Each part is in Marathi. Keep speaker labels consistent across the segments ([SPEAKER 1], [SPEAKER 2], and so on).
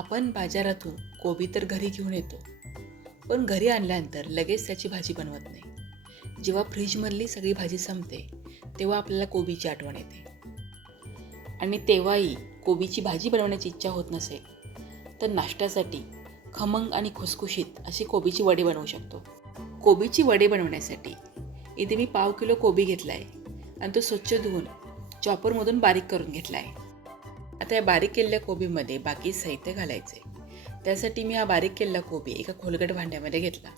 [SPEAKER 1] आपण बाजारातून कोबी तर घरी घेऊन येतो. पण घरी आणल्यानंतर लगेच त्याची भाजी बनवत नाही. जेव्हा फ्रीजमधली सगळी भाजी संपते तेव्हा आपल्याला कोबीची आठवण येते. आणि तेव्हाही कोबीची भाजी बनवण्याची इच्छा होत नसेल तर नाश्त्यासाठी खमंग आणि खुसखुशीत अशी कोबीची वडी बनवू शकतो. कोबीची वडी बनवण्यासाठी इथे मी पाव किलो कोबी घेतला आहे आणि तो स्वच्छ धुवून चॉपरमधून बारीक करून घेतला आहे आता या बारीक केलेल्या कोबीमध्ये बाकी साहित्य घालायचे. त्यासाठी मी हा बारीक केलेला कोबी एका खोलगट भांड्यामध्ये घेतला.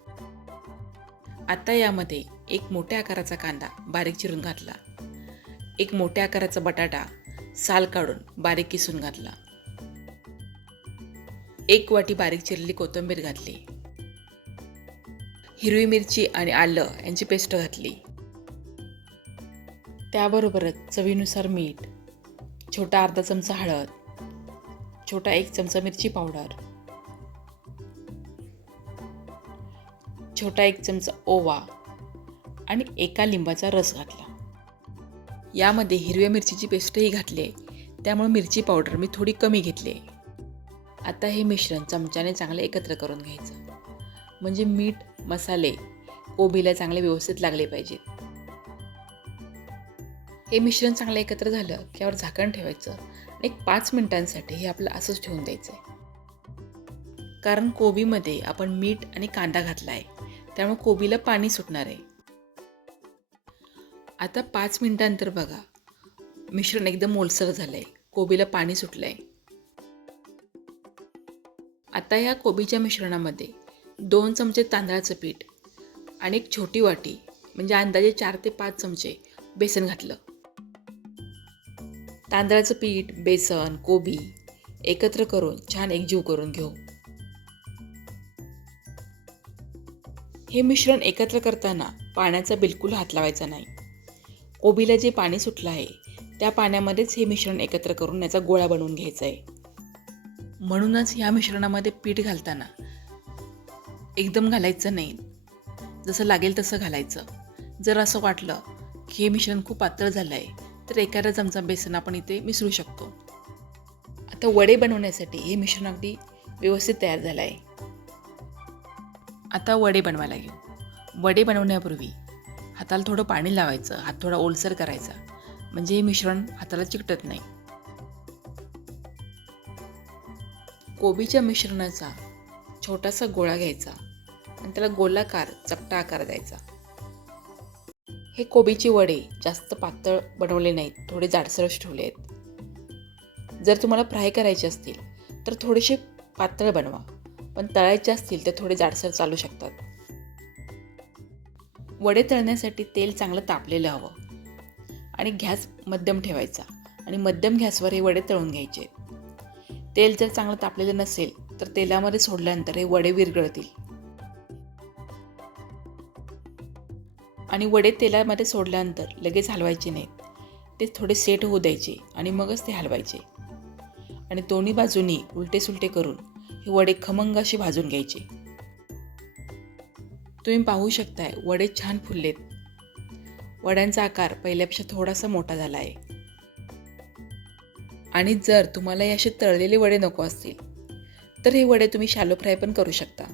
[SPEAKER 1] आता यामध्ये एक मोठ्या आकाराचा कांदा बारीक चिरून घातला. एक मोठ्या आकाराचा बटाटा साल काढून बारीक किसून घातला. एक वाटी बारीक चिरलेली कोथिंबीर घातली. हिरवी मिरची आणि आलं यांची पेस्ट घातली. त्याबरोबरच चवीनुसार मीठ छोटा अर्धा चमचा हळद छोटा एक चमचा मिरची पावडर छोटा एक चमचा ओवा आणि एका लिंबाचा रस घातला. यामध्ये हिरव्या मिरचीची पेस्टही घातली त्यामुळे मिरची पावडर मी थोडी कमी घेतली आता हे मिश्रण चमच्याने चांगले एकत्र करून घ्यायचं. म्हणजे मीठ मसाले कोबीला चांगले व्यवस्थित लागले पाहिजेत. हे मिश्रण चांगलं एकत्र झालं की यावर झाकण ठेवायचं आणि एक पाच मिनिटांसाठी हे आपलं असंच ठेवून द्यायचं आहे कारण कोबीमध्ये आपण मीठ आणि कांदा घातला आहे त्यामुळे कोबीला पाणी सुटणार आहे. आता पाच मिनिटांतर बघा मिश्रण एकदम ओलसर झालं आहे कोबीला पाणी सुटलं आहे आता या कोबीच्या मिश्रणामध्ये दोन चमचे तांदळाचं पीठ आणि एक छोटी वाटी म्हणजे अंदाजे चार ते पाच चमचे बेसन घातलं. तांदळाचं पीठ बेसन कोबी एकत्र करून छान एकजीव करून घेऊ. हे मिश्रण एकत्र करताना पाण्याचा बिलकुल हात लावायचा नाही. कोबीला जे पाणी सुटलं आहे त्या पाण्यामध्येच हे मिश्रण एकत्र करून याचा गोळा बनवून घ्यायचा आहे. म्हणूनच ह्या मिश्रणामध्ये पीठ घालताना एकदम घालायचं नाही. जसं लागेल तसं घालायचं. जर असं वाटलं की हे मिश्रण खूप पातळ झालं आहे तर एखादा चमचा बेसन आपण इथे मिसळू शकतो. आता वडे बनवण्यासाठी हे मिश्रण अगदी व्यवस्थित तयार झालं आहे आता वडे बनवायला घेऊ. वडे बनवण्यापूर्वी हाताला थोडं पाणी लावायचं हात थोडा ओलसर करायचा. म्हणजे हे मिश्रण हाताला चिकटत नाही. कोबीच्या मिश्रणाचा छोटासा गोळा घ्यायचा आणि त्याला गोलाकार चपटा आकार द्यायचा. हे कोबीचे वडे जास्त पातळ बनवले नाहीत थोडे जाडसरच ठेवले आहेत. जर तुम्हाला फ्राय करायचे असतील तर थोडेसे पातळ बनवा पण तळायचे असतील तर थोडे जाडसर चालू शकतात. वडे तळण्यासाठी तेल चांगलं तापलेलं हवं आणि गॅस मध्यम ठेवायचा आणि मध्यम गॅसवर हे वडे तळून घ्यायचे. तेल जर चांगलं तापलेलं नसेल तर तेलामध्ये सोडल्यानंतर हे वडे विरघळतील. आणि वडे तेलामध्ये सोडल्यानंतर लगेच हलवायचे नाहीत ते थोडे सेट होऊ द्यायचे आणि मगच ते हलवायचे. आणि दोन्ही बाजूनी उलटे सुलटे करून हे वडे खमंग असे भाजून घ्यायचे. तुम्ही पाहू शकताय वडे छान फुललेत. वड्यांचा आकार पहिल्यापेक्षा थोडासा मोठा झाला आहे. आणि जर तुम्हाला हे असे तळलेले वडे नको असतील तर हे वडे तुम्ही शॅलो फ्राय पण करू शकता.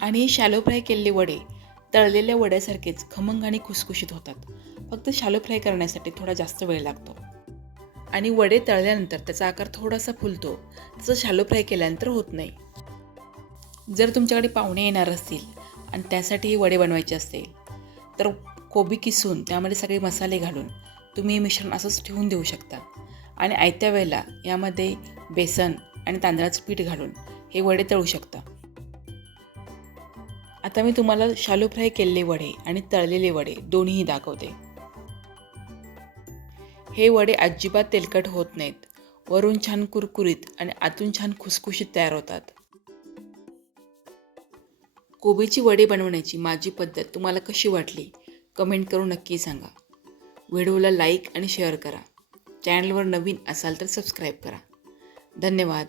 [SPEAKER 1] आणि हे शॅलो फ्राय केलेले वडे तळलेल्या वड्यासारखेच खमंग आणि खुसखुशीत होतात. फक्त शालो फ्राय करण्यासाठी थोडा जास्त वेळ लागतो. आणि वडे तळल्यानंतर त्याचा आकार थोडासा फुलतो. तसं शालो फ्राय केल्यानंतर होत नाही. जर तुमच्याकडे पाहुणे येणार असतील आणि त्यासाठी हे वडे बनवायचे असतील तर कोबी किसून त्यामध्ये सगळे मसाले घालून तुम्ही हे मिश्रण असंच ठेवून देऊ शकता. आणि आयत्या वेळेला यामध्ये बेसन आणि तांदळाचं पीठ घालून हे वडे तळू शकता. आता मी तुम्हाला शालो फ्राय केलेले वडे आणि तळलेले वडे दोन्हीही दाखवते. हे वडे अजिबात तेलकट होत नाहीत. वरून छान कुरकुरीत आणि आतून छान खुसखुशीत तयार होतात. कोबीची वडे बनवण्याची माझी पद्धत तुम्हाला कशी वाटली? कमेंट करून नक्की सांगा. व्हिडिओला लाईक आणि शेअर करा. चॅनलवर नवीन असाल तर सबस्क्राईब करा. धन्यवाद.